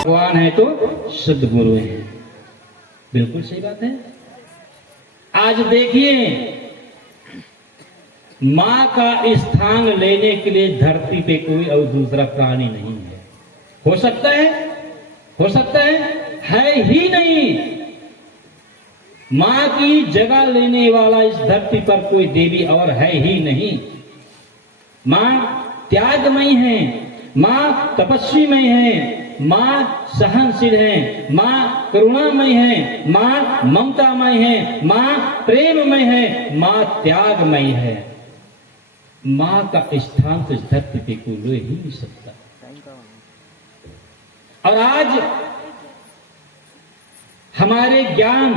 भगवान है तो सद्गुरु है। बिल्कुल सही बात है। आज देखिए, मां का स्थान लेने के लिए धरती पे कोई और दूसरा प्राणी नहीं है। हो सकता है, हो सकता है ही नहीं। मां की जगह लेने वाला इस धरती पर कोई देवी और है ही नहीं। मां त्यागमयी है, मां तपस्वीमय है, मां सहनशील है, मां करुणामय है, मां ममतामय है, मां प्रेममय है, मां त्यागमय है। मां का स्थान तो इस धरती पे कोई ले ही नहीं सकता। और आज हमारे ज्ञान,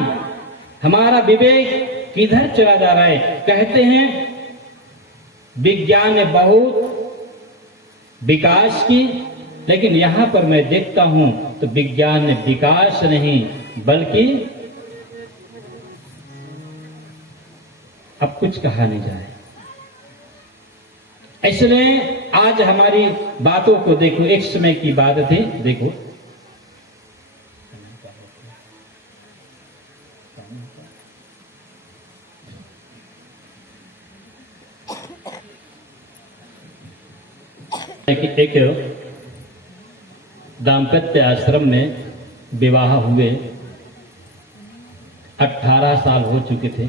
हमारा विवेक किधर चला जा रहा है? कहते हैं विज्ञान ने बहुत विकास की, लेकिन यहां पर मैं देखता हूं तो विज्ञान ने विकास नहीं बल्कि अब कुछ कहा नहीं जाए। इसलिए आज हमारी बातों को देखो, एक समय की बात थी। देखो एक दाम्पत्य आश्रम में विवाह हुए, 18 साल हो चुके थे।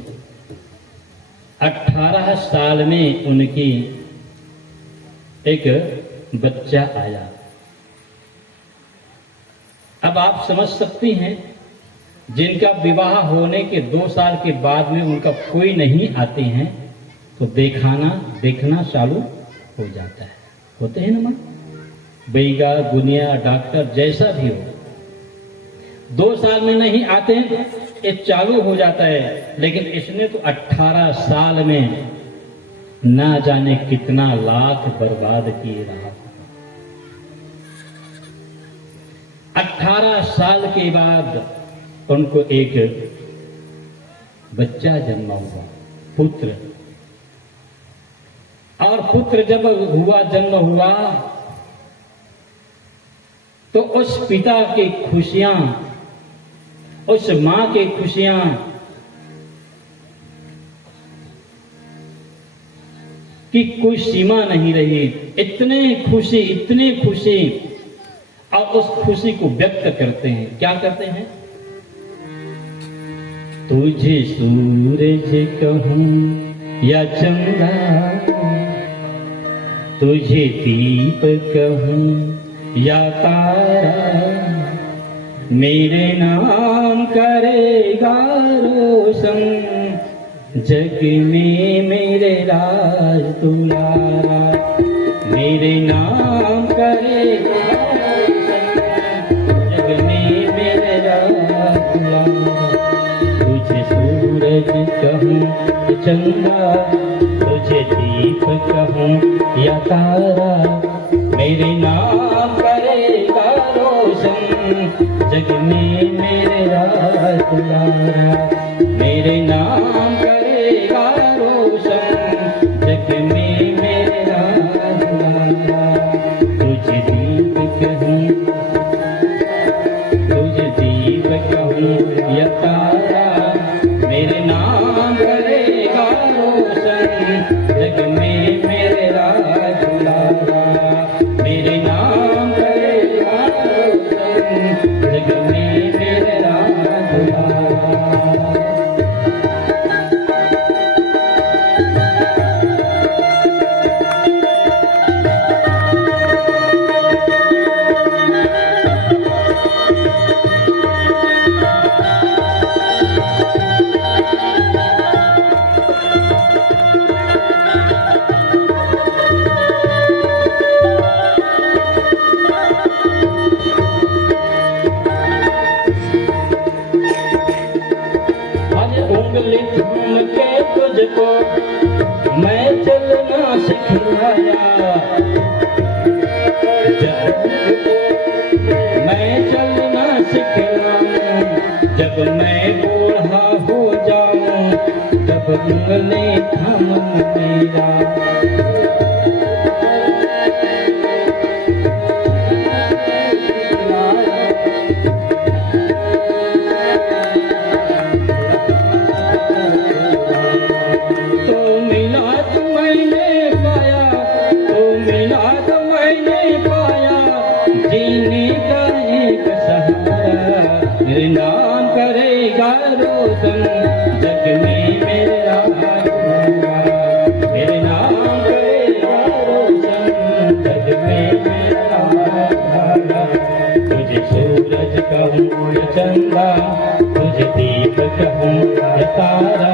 18 साल में उनकी एक बच्चा आया। अब आप समझ सकती हैं, जिनका विवाह होने के 2 साल के बाद में उनका कोई नहीं आते हैं तो देखना चालू हो जाता है। होते हैं ना मन, बैगा गुनिया डॉक्टर जैसा भी हो, 2 साल में नहीं आते हैं तो ये चालू हो जाता है। लेकिन इसने तो 18 साल में ना जाने कितना लाख बर्बाद किए रहा। 18 साल के बाद उनको एक बच्चा जन्म हुआ, पुत्र। और पुत्र जब जन्म हुआ तो उस पिता की खुशियां, उस मां की खुशियां की कोई सीमा नहीं रही। इतने खुशी और उस खुशी को व्यक्त करते हैं। क्या करते हैं? तुझे सूरज कहूं या चंदा, तुझे दीप कहूं या तारा, मेरे नाम करेगा रोशन, जग में मेरे राज दुलारा। मेरे नाम करेगा रोशन, जग में मेरे राज दुलारा। तुझे सूरज कहूं चंदा, तुझे दीप कहूं या तारा, मेरे नाम करेगा रोशन, जग में मेरे राज दुलारा। मेरे नाम करेगा रोशन, जग में मेरे राज दुलारा। तुझे दीप कहूं या तारा, मेरे नाम करेगा रोशन, जग में मेरे राज दुलारा। मेरे नाम करेगा रोशन, जग में मेरे राज दुलारा। तुझको मैं चलना सिखलाया, मैं चलना सिखलाया, जब मैं बूढ़ा हो उंगली थामन मेरा। मेरे नाम करेगा रोशन जग में मेरा दूल्हा। मेरे नाम करेगा रोशन जग में मेरा दूल्हा। तुझे सूरज कहूँ या चंदा, तुझे दीप कहूँ या तारा,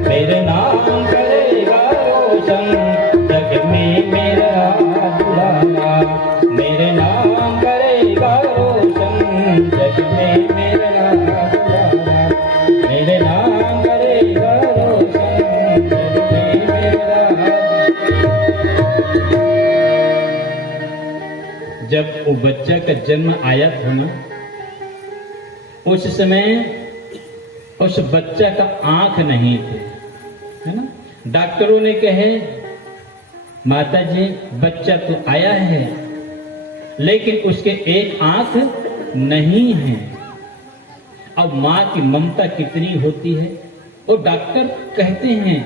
मेरे नाम करेगा रोशन जग में मेरा दूल्हा। मेरे नाम करेगा रोशन जग में मेरा दूल्हा। मेरे नाम करेगा रोशन जग में मेरा। जब वो बच्चा का जन्म आया था ना, उस समय उस बच्चा का आंख नहीं थे, है ना। डॉक्टरों ने कहे माता जी बच्चा तो आया है लेकिन उसके एक आंख नहीं है। अब मां की ममता कितनी होती है। और डॉक्टर कहते हैं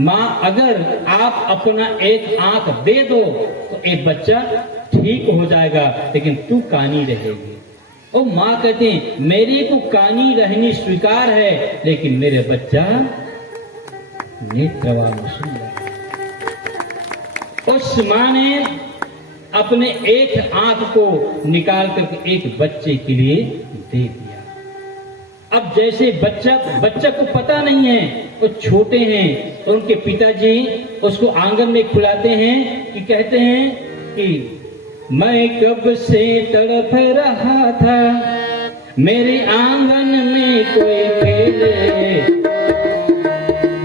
मां अगर आप अपना एक आंख दे दो तो एक बच्चा ठीक हो जाएगा, लेकिन तू कानी रहेगी। और मां कहते हैं मेरी को कानी रहनी स्वीकार है, लेकिन मेरे बच्चा नेत्रवान सुंदर। उस मां ने अपने एक आंख को निकाल करके एक बच्चे के लिए दे दिया। अब जैसे बच्चा को पता नहीं है, वो छोटे हैं, तो उनके पिताजी उसको आंगन में खिलाते हैं कि कहते हैं कि मैं कब से तड़प रहा था मेरे आंगन में कोई खेले,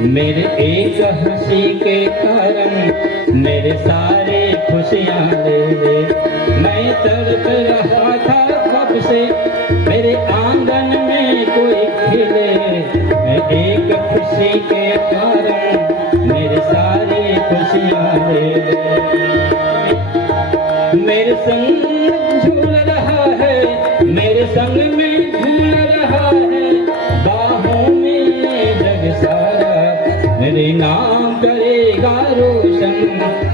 मेरे एक हंसी के कारण मेरे सारे खुशियां ले ले। मैं तड़प रहा था कब से मेरे आंगन में कोई खेले, मैं एक खुशी के कारण मेरे सारे खुशियां ले ले। मेरे संग झूल रहा है, मेरे संग में झूल रहा है, बाहों में जग सारा, मेरे नाम करेगा रोशन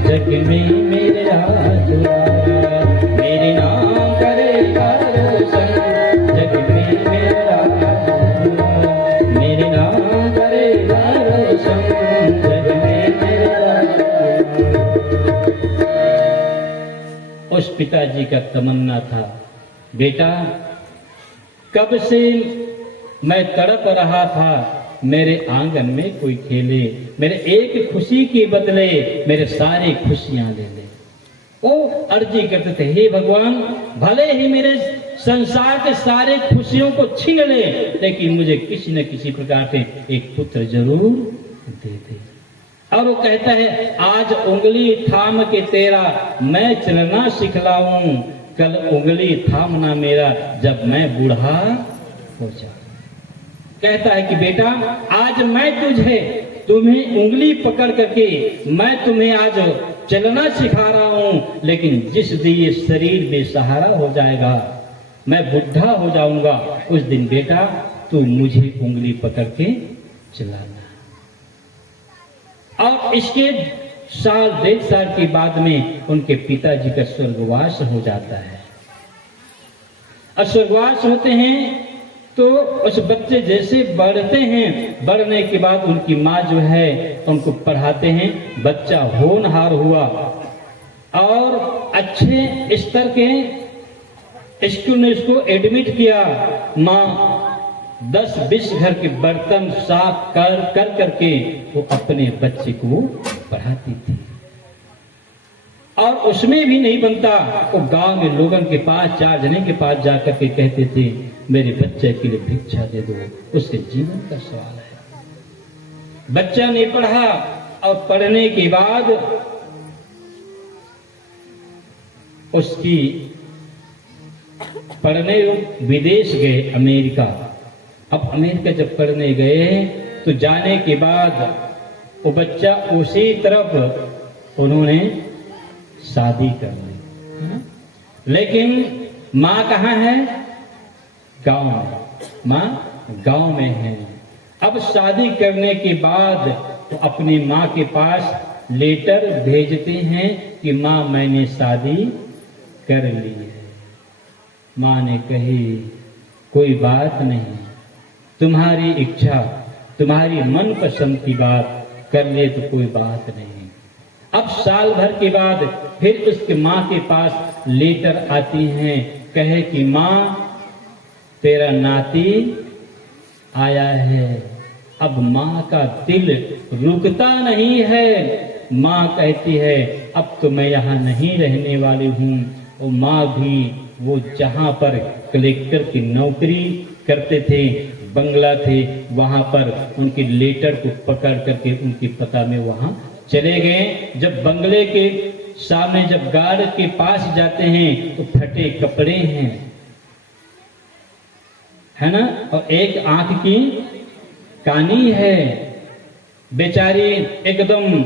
जग में मेरा दूल्हा। मेरे नाम करेगा रोशन जग में मेरा दूल्हा। मेरे नाम करेगा रोशन जग में मेरा दूल्हा। उस पिताजी का तमन्ना था बेटा कब से मैं तड़प रहा था मेरे आंगन में कोई खेले, मेरे एक खुशी के बदले मेरे सारे खुशियां ले ले। वो अर्जी करते थे हे भगवान भले ही मेरे संसार के सारे खुशियों को छीन ले, लेकिन मुझे किसी न किसी प्रकार से एक पुत्र जरूर दे दे। और वो कहता है आज उंगली थाम के तेरा मैं चलना सिखलाऊं, कल उंगली थामना मेरा जब मैं बूढ़ा हो जाऊं। कहता है कि बेटा आज मैं तुझे तुम्हें उंगली पकड़ करके मैं तुम्हें आज चलना सिखा रहा हूं, लेकिन जिस दिन ये शरीर बेसहारा हो जाएगा, मैं बुढ़ा हो जाऊंगा, उस दिन बेटा तू मुझे उंगली पकड़ के चलाना। और इसके साल 1.5 साल के बाद में उनके पिताजी का स्वर्गवास हो जाता है। और स्वर्गवास होते हैं तो उस बच्चे जैसे बढ़ते हैं, बढ़ने के बाद उनकी माँ जो है उनको पढ़ाते हैं, बच्चा होनहार हुआ और अच्छे स्तर के स्कूल ने उसको एडमिट किया। माँ 10-20 घर के बर्तन साफ कर करके वो अपने बच्चे को पढ़ाती थी। और उसमें भी नहीं बनता वो गांव में लोगों के पास 4 जने के पास जाकर के कहते थे मेरे बच्चे के लिए भिक्षा दे दो, उसके जीवन का सवाल है। बच्चा नहीं पढ़ा और पढ़ने के बाद उसकी पढ़ने विदेश गए अमेरिका। अब अमेरिका जब पढ़ने गए तो जाने के बाद वो बच्चा उसी तरफ उन्होंने शादी कर ली। लेकिन माँ कहाँ है? गांव में। माँ गांव में है। अब शादी करने के बाद तो अपनी माँ के पास लेटर भेजते हैं कि माँ मैंने शादी कर ली है। माँ ने कही कोई बात नहीं, तुम्हारी इच्छा, तुम्हारी मनपसंद की बात कर ले तो कोई बात नहीं। अब साल भर के बाद फिर उसके माँ के पास लेटर आती हैं, कहे कि माँ तेरा नाती आया है। अब माँ का दिल रुकता नहीं है। माँ कहती है अब तो मैं यहाँ नहीं रहने वाली हूँ। और माँ भी वो जहाँ पर कलेक्टर की नौकरी करते थे, बंगला थे, वहाँ पर उनके लेटर को पकड़ करके उनके पता में वहाँ चले गए। जब बंगले के सामने जब गार्ड के पास जाते हैं तो फटे कपड़े हैं, है ना, और एक आंख की कानी है। बेचारी एकदम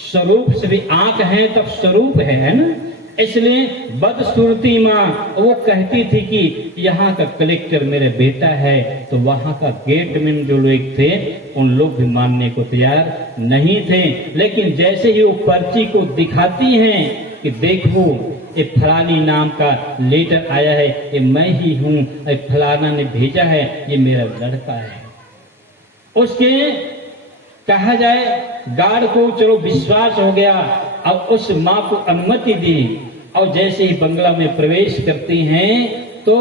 स्वरूप से भी आंख है तब स्वरूप है ना, इसलिए बदसूरती माँ वो कहती थी कि यहाँ का कलेक्टर मेरा बेटा है। तो वहाँ का गेटमैन जो लोग थे उन लोग भी मानने को तैयार नहीं थे। लेकिन जैसे ही वो पर्ची को दिखाती हैं कि देखो ये फलानी नाम का लेटर आया है, ये मैं ही हूँ, ये फलाना ने भेजा है, ये मेरा लड़का है। उसके कहा जाए गार्ड को चलो विश्वास हो गया। अब उस माँ को अनुमति दी और जैसे ही बंगला में प्रवेश करती हैं तो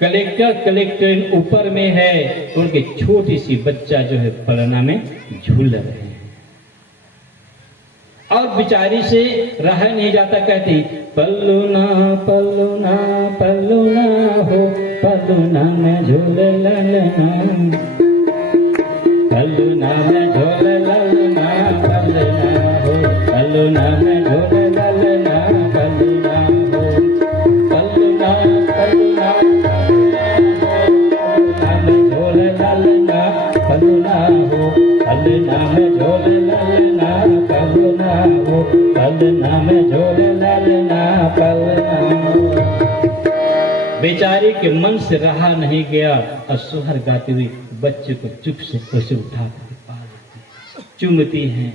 कलेक्टर ऊपर में है, उनके छोटी सी बच्चा जो है पलना में झूल रहे हैं। और बेचारी से रहा नहीं जाता, कहती पल्लूना पल्लूना पल्लूना हो, पल्लूना में झूल ललना, पल्लूना में झूल ललना, पल्लूना हो, पल्लूना में झूल ललना, पल्लूना हो, पल्लूना पल्लूना में झूल ललना, पल्लूना हो, पल्लूना में झूल ललना, पल्लूना हो, पल्लूना में झूल ललना, पल्लूना हो। बेचारी के मन से रहा नहीं गया और सोहर गाती हुई बच्चे को चुप से उसे उठा कर पा लेती, चूमती हैं,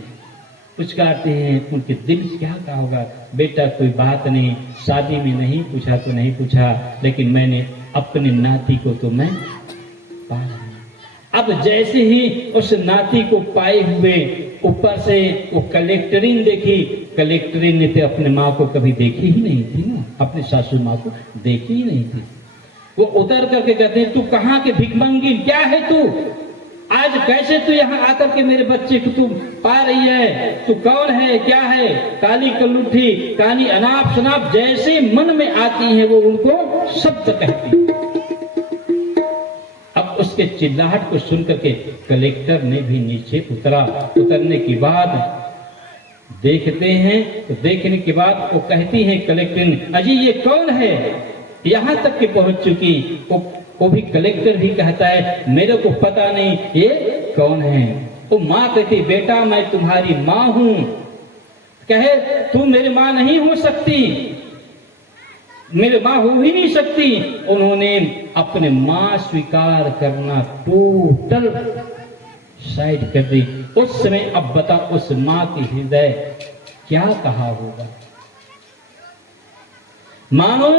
पुचकारते हैं। उनके दिल क्या कहा होगा, बेटा कोई बात नहीं, शादी में नहीं पूछा तो नहीं पूछा, लेकिन मैंने अपने नाती को तो मैं पा रही। अब जैसे ही उस नाती को पाए हुए ऊपर से वो कलेक्टरीन देखी, कलेक्टरीन ने तो अपने माँ को कभी देखी ही नहीं थी ना, अपनी सासू माँ को देखी ही नहीं थी। वो उतर करके कहते हैं तू कहाँ के भिखमंगी, क्या है तू, आज कैसे तू यहाँ आकर के मेरे बच्चे को तू पा रही है, तू कौन है, क्या है, काली कलूठी कानी अनाप शनाप जैसे मन में आती है वो उनको शब्द कहती। अब उसके चिल्लाहट को सुनकर के कलेक्टर ने भी नीचे उतरा। उतरने के बाद देखते हैं तो देखने के बाद वो कहती है कलेक्टर, अजी ये कौन है, यहाँ तक के पहुंच चुकी। वो भी कलेक्टर भी कहता है मेरे को पता नहीं ये कौन है। वो माँ कहती बेटा मैं तुम्हारी माँ हूं। कहे तुम मेरी माँ नहीं हो सकती, मेरी माँ हो ही नहीं सकती। उन्होंने अपने माँ स्वीकार करना टोटल साइड कर दी। उस समय अब बता उस माँ की हृदय क्या कहा होगा। मानो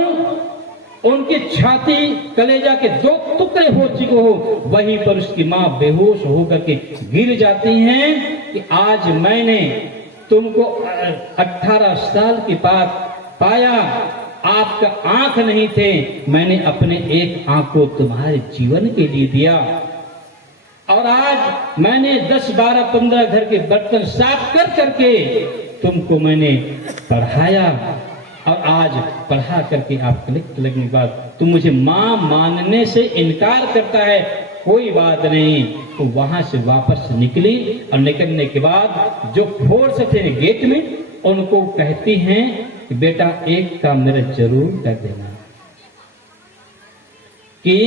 उनकी छाती कलेजा के दो टुकड़े हो चुके हो, वहीं पर उसकी माँ बेहोश होकर के गिर जाती हैं कि आज मैंने तुमको 18 साल के बाद पाया, आपका आंख नहीं थे, मैंने अपने एक आंख को तुम्हारे जीवन के लिए दिया और आज मैंने 10, 12, 15 घर के बर्तन साफ कर करके तुमको मैंने पढ़ाया और आज पढ़ा करके आप कलेक्टर लगने के बाद तुम मुझे माँ मानने से इनकार करता है। कोई बात नहीं। तो वहां से वापस निकली और निकलने के बाद जो फोर्स थे गेट में उनको कहती हैं कि बेटा एक काम मेरा जरूर कर देना कि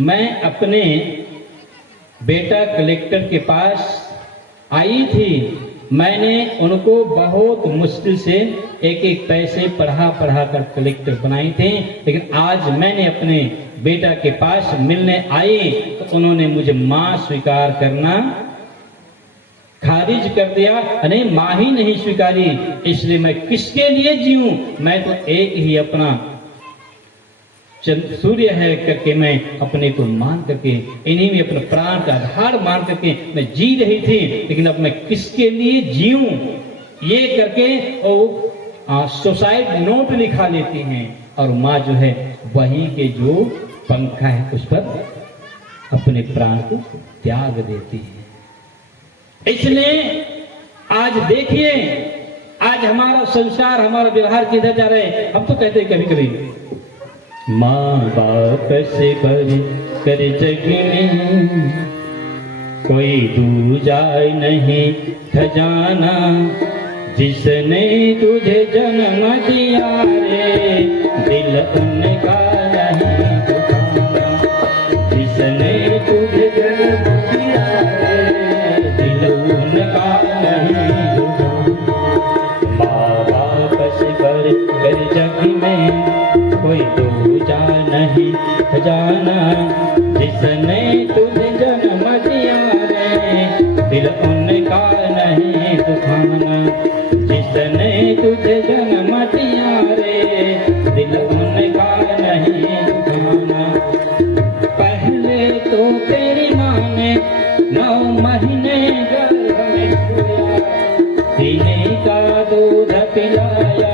मैं अपने बेटा कलेक्टर के पास आई थी। मैंने उनको बहुत मुश्किल से एक एक पैसे पढ़ा कर कलेक्टर बनाए थे, लेकिन आज मैंने अपने बेटा के पास मिलने आई तो उन्होंने मुझे मां स्वीकार करना खारिज कर दिया। अरे मां ही नहीं स्वीकारी, इसलिए मैं किसके लिए जीऊं? मैं तो एक ही अपना सूर्य है करके मैं अपने को मान करके इन्हीं में अपने प्राण का आधार मान करके मैं जी रही थी, लेकिन अब मैं किसके लिए जीऊं ये करके वो सुसाइड नोट लिखा लेती हैं और माँ जो है वही के जो पंखा है उस पर अपने प्राण को त्याग देती है। इसलिए आज देखिए, आज हमारा संसार, हमारा व्यवहार किधर जा रहे हैं। हम तो कहते हैं कभी कभी माँ बाप से बढ़ कर जग में कोई दूजा नहीं खजाना, जिसने तुझे जन्म दिया रे दिल उनका नहीं दुखाना, जिसने तुझे जन्म दिया रे दिल उनका नहीं दुखाना। माँ बाप से बढ़ कर जग में कोई दूजा नहीं खजाना, जिसने तुझे जन्म दिया रे दिल उनका नहीं दुखाना, जिसने तुझे जन्म दिया रे दिल उनका नहीं दुखाना। पहले तो तेरी माँ ने 9 महीने गर्भ में छुआ, सीने का दूध पिलाया,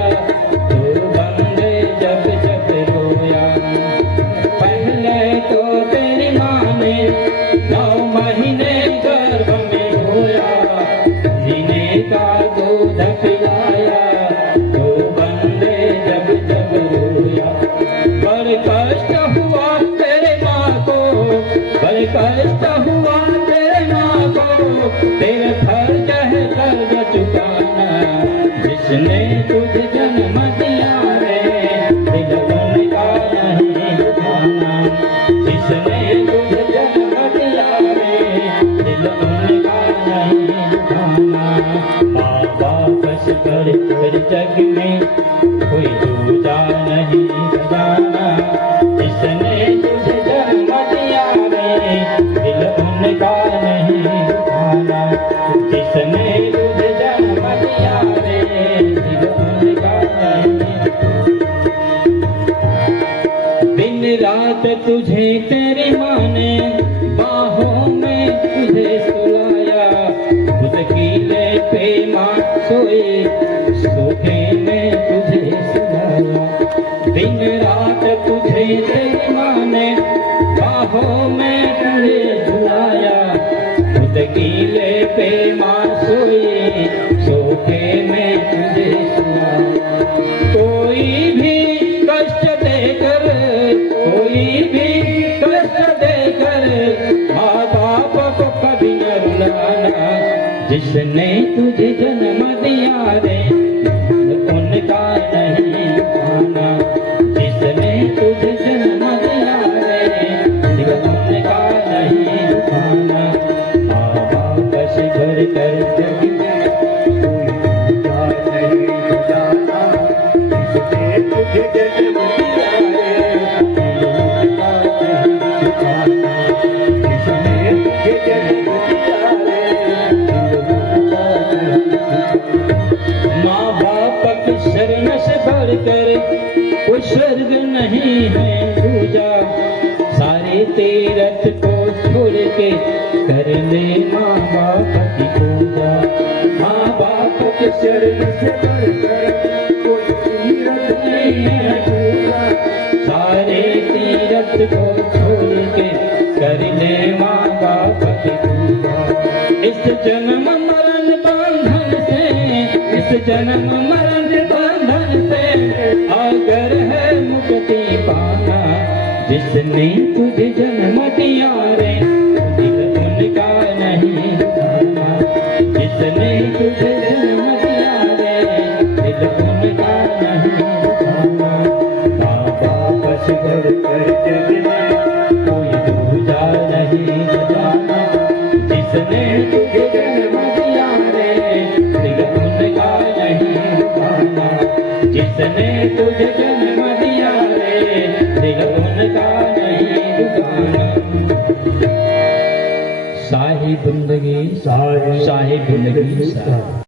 कष्ट हुआ तेरे माँ को, तेरे फर्ज है कर्ज चुकाना, जिसने तुझे जन्म दिया रे दिल उनका नहीं दुखाना, जिसने तुझे जन्म दिया रे दिल उनका नहीं दुखाना। माँ बाप से बढ़कर जग में कोई दूजा नहीं खजाना, जिसने तुझे जन्म दिया दिल उनका नहीं दुखाना, जिसने तुझे जन्म दिया रे दिल उनका नहीं। दिन रात तुझे तेरी माँ ने बाहों में तुझे सुलाया, खुद कीले पे माँ सोई सोखे में तुझे सुलाया। दिन रात तुझे तेरी माँ ने बाहों में तुझे झुलाया, खुद कीले पे माँ सोई सोखे में तुझे सुलाया। कोई भी कष्ट देकर, कोई भी कष्ट देकर माँ बाप को कभी न रुलाना, जिसने तुझे जन्म दिया रे उनका नहीं दुखाना, जिसने तुझे जन्म दिया रे दिल उनका नहीं दुखाना। माँ बाप से घर कर जग में कोई दूजा नहीं जाना, जिसने तुझे जन्म दिया रे दिल उनका नहीं दुखाना, जिसने तुझे जन्म दिया रे दिल उनका नहीं दुखाना। माँ बाप की शरण से बढ़कर कोई स्वर्ग नहीं है दूजा, सारे तीरथ को छोड़ के कर ले माँ बाप की पूजा। माँ बाप के शरण से बढ़कर कोई तीरथ नहीं है दूजा, सारे तीरथ को छोड़ के कर ले माँ बाप की पूजा। इस जन्म मरण बंधन से, इस जन्म मरण बंधन से अगर है मुक्ति पाना, जिसने तुझे जन्म दिया रे दिल उनका नहीं दुखाना, जिसने तुझे जन्म दिया रे दिल उनका नहीं दुखाना। माँ बाप से बढ़कर जग में कोई दूजा नहीं जाना, जिसने तुझे जन्म दिया रे दिल उनका नहीं दुखाना, जिसने तुझे जन्म दिया रे दिल उनका नहीं दुखाना। शाही जिंदगी शाही जिंदगी